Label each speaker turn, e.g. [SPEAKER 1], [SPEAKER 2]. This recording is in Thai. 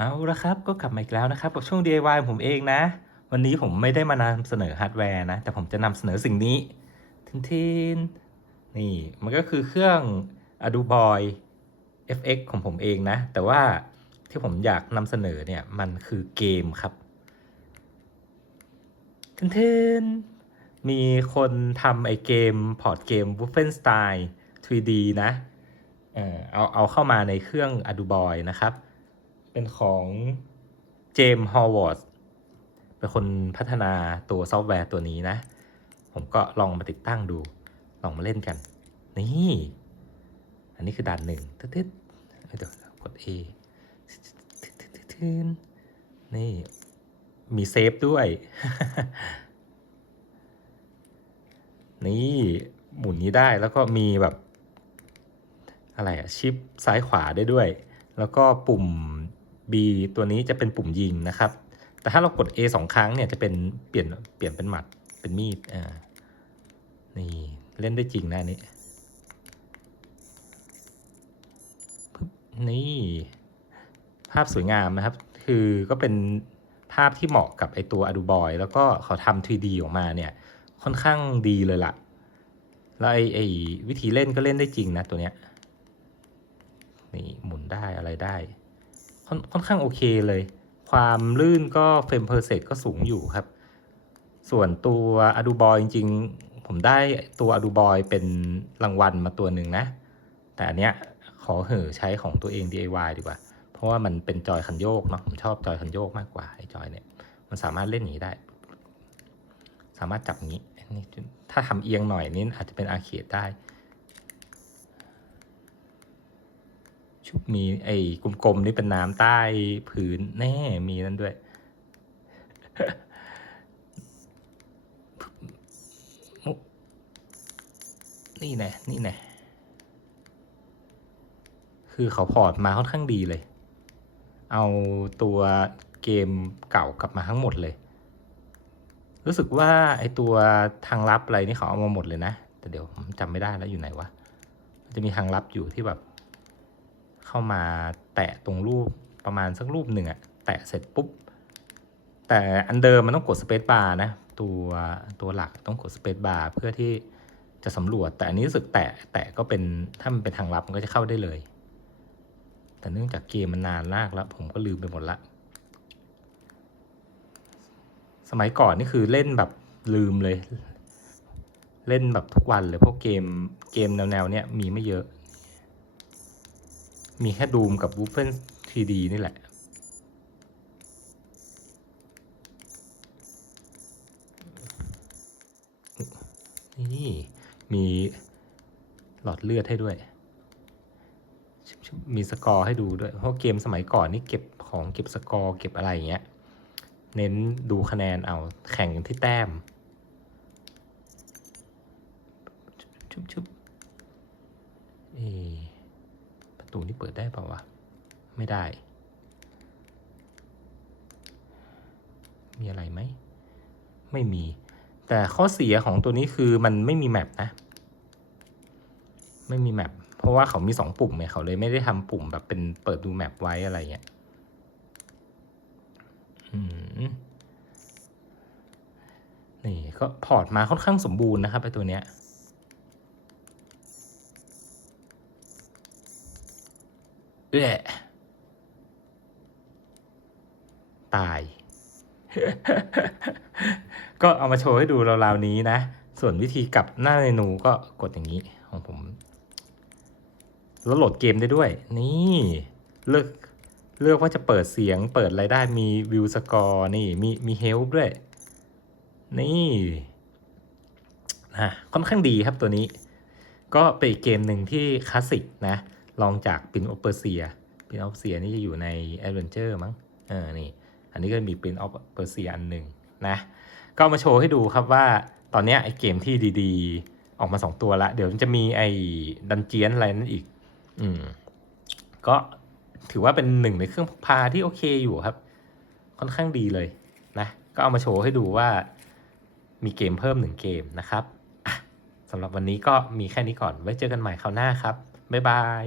[SPEAKER 1] เอาละครับก็กลับมาอีกแล้วนะครับกับช่วง DIY ของผมเองนะ วันนี้ผมไม่ได้มานำเสนอฮาร์ดแวร์นะ แต่ผมจะนำเสนอสิ่งนี้ทินทินนี่มันก็คือเครื่อง Adoboy FX ของผมเองนะ แต่ว่าที่ผมอยากนำเสนอเนี่ย มันคือเกมครับทินทินมีคนทำไอเกม พอร์ตเกม Wolfenstein 3D นะ เออเอาเอาเข้ามาในเครื่อง Adoboy นะครับ เป็นของเจมส์ฮอวอร์ดเป็นคนพัฒนาตัวซอฟต์แวร์ตัวนี้นะ ผมก็ลองมาติดตั้งดู ลองมาเล่นกัน นี่ อันนี้คือด่านหนึ่งตึ๊ดเอ้ยเดี๋ยวกด A นี่มีเซฟด้วย นี่หมุนนี้ได้แล้วก็มีแบบ อะไรอะชิปซ้ายขวาได้ด้วย แล้วก็ปุ่ม B ตัวนี้จะเป็นปุ่มยิงนะครับ แต่ถ้าเรากด A สองครั้งเนี่ยจะเป็นเปลี่ยนเปลี่ยนเป็นหมัดเป็นมีดอ่านี่เล่นได้จริงนะนี้นี่ภาพสวยงามนะครับ คือก็เป็นภาพที่เหมาะกับไอตัว Adoboy แล้วก็เขาทำ 3D ออกมาเนี่ย ค่อนข้างดีเลยล่ะ แล้วไอไอวิธีเล่นก็เล่นได้จริงนะตัวเนี้ย นี่หมุนได้อะไรได้ ค่อนค่อนข้างโอเคเลย ความลื่นก็เฟรมเพอร์เซกก็สูงอยู่ครับ ส่วนตัว Adoboy จริง ๆ ผมได้ตัว Adoboy เป็นรางวัลมาตัวหนึ่งนะ แต่อันเนี้ยขอเหอใช้ของตัวเอง DIY ดีกว่า เพราะว่ามันเป็นจอยคันโยกเนาะผมชอบจอยคันโยกมากกว่าไอ้จอยเนี่ย มันสามารถเล่นอย่างนี้ได้ สามารถจับงี้นี่ถ้าทำเอียงหน่อยนี่อาจจะเป็นอาเคดได้ ชุบมีไอ้กลมๆนี่เป็นน้ำใต้พื้นแน่มีนั่นด้วย นี่แน่นี่แน่คือเขาพอร์ตมาค่อนข้างดีเลย เอาตัวเกมเก่ากลับมาทั้งหมดเลย รู้สึกว่าไอตัวทางลับอะไรนี่เขาเอามาหมดเลยนะ แต่เดี๋ยวจำไม่ได้แล้วอยู่ไหนวะ จะมีทางลับอยู่ที่แบบ เข้ามาแตะตรงรูปประมาณสักรูปหนึ่งอะแตะเสร็จปุ๊บ แต่อันเดิมมันต้องกดสเปซบาร์นะ ตัวตัวหลักต้องกดสเปซบาร์เพื่อที่จะสำรวจ แต่อันนี้รู้สึกแตะแตะก็เป็นถ้ามันเป็นทางลับมันก็จะเข้าได้เลย แต่เนื่องจากเกมมันนานมากแล้ว ผมก็ลืมไปหมดละ สมัยก่อนนี่คือเล่นแบบลืมเลย เล่นแบบทุกวันเลยเพราะเกมเกมแนวๆเนี้ยมีไม่เยอะ มีแค่ดูมกับ w o o f e n 3D นี่แหละ นี่ มีหลอดเลือดให้ด้วย มีสกอร์ให้ดูด้วย เพราะเกมสมัยก่อนนี่เก็บของเก็บสกอร์เก็บอะไรอย่างเงี้ย เน้นดูคะแนนเอาแข่งที่แต้มชุบชุบเอะ ประตูนี่เปิดได้เปล่าวะ ไม่ได้ มีอะไรไหม ไม่มี แต่ข้อเสียของตัวนี้คือมันไม่มีแมปนะ ไม่มีแมป เพราะว่าเขามีสองปุ่มไงเขาเลยไม่ได้ทำปุ่มแบบเป็นเปิดดูแมปไว้อะไรเงี้ยนี่ก็พอร์ตมาค่อนข้างสมบูรณ์นะครับไอตัวเนี้ย เอ้อตาย ก็เอามาโชว์ให้ดูราวๆนี้นะ ส่วนวิธีกลับหน้าเมนูก็กดอย่างนี้ของผม แล้วโหลดเกมได้ด้วย นี่เลือกเลือกว่าจะเปิดเสียงเปิดอะไรได้มีวิวสกอร์นี่มีมีเฮลด้วย นี่นะค่อนข้างดีครับตัวนี้ ก็เป็นเกมหนึ่งที่คลาสสิกนะ ลองจากปินออฟเปอร์เซียปินออฟเซียนี่จะอยู่ในแอดเวนเจอร์มั้งเออนี่อันนี้ก็มีปินออฟเปอร์เซียอันหนึ่งนะก็มาโชว์ให้ดูครับว่าตอนนี้ไอเกมที่ดีๆ ออกมาสองตัวละ เดี๋ยวมันจะมีไอดันเจียนอะไรนั่นอีก อืม ก็ถือว่าเป็นหนึ่งในเครื่องพกพาที่โอเคอยู่ครับ ค่อนข้างดีเลยนะ ก็เอามาโชว์ให้ดูว่ามีเกมเพิ่มหนึ่งเกมนะครับสำหรับวันนี้ก็มีแค่นี้ก่อน ไว้เจอกันใหม่คราวหน้าครับ บ๊ายบาย